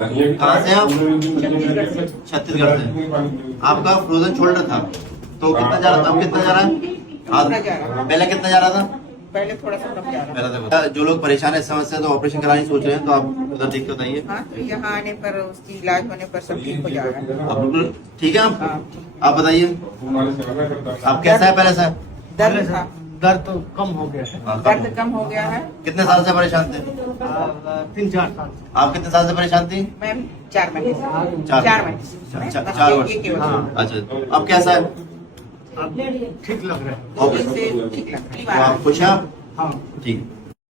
कहाँ से आप? छत्तीसगढ़ से। छत्तीसगढ़ से। आपका फ्रोजन शोल्डर था तो कितना जा रहा था, अब कितना जा रहा है? थोड़ा जा रहा है। पहले कितना जा रहा था? पहले थोड़ा सा कम जा रहा पहले तो जो लोग परेशान है इस समस्या तो ऑपरेशन कराने की सोच रहे हैं तो आप उधर देख के बताइए। हाँ, तो यहाँ आने पर उसकी इलाज होने पर सब ठीक हो जाएगा। आप बिल्कुल ठीक है। आप हाँ। आप बताइए आप कैसा है पहले से? दर्द था, दर्द तो कम हो गया है। हाँ, दर्द कम हो गया है। कितने साल से परेशान थे? 3-4 साल। आप कितने साल से परेशान थी? मैम 4 महीने से। चार 4 महीने से। चार- बस चार ये- वर्ष। ये केवल। हाँ। अच्छा अब कैसा है? अब ठीक लग रहा है। ठीक से ठीक लगता है। तो आप खुश हैं आप? हाँ। ठीक।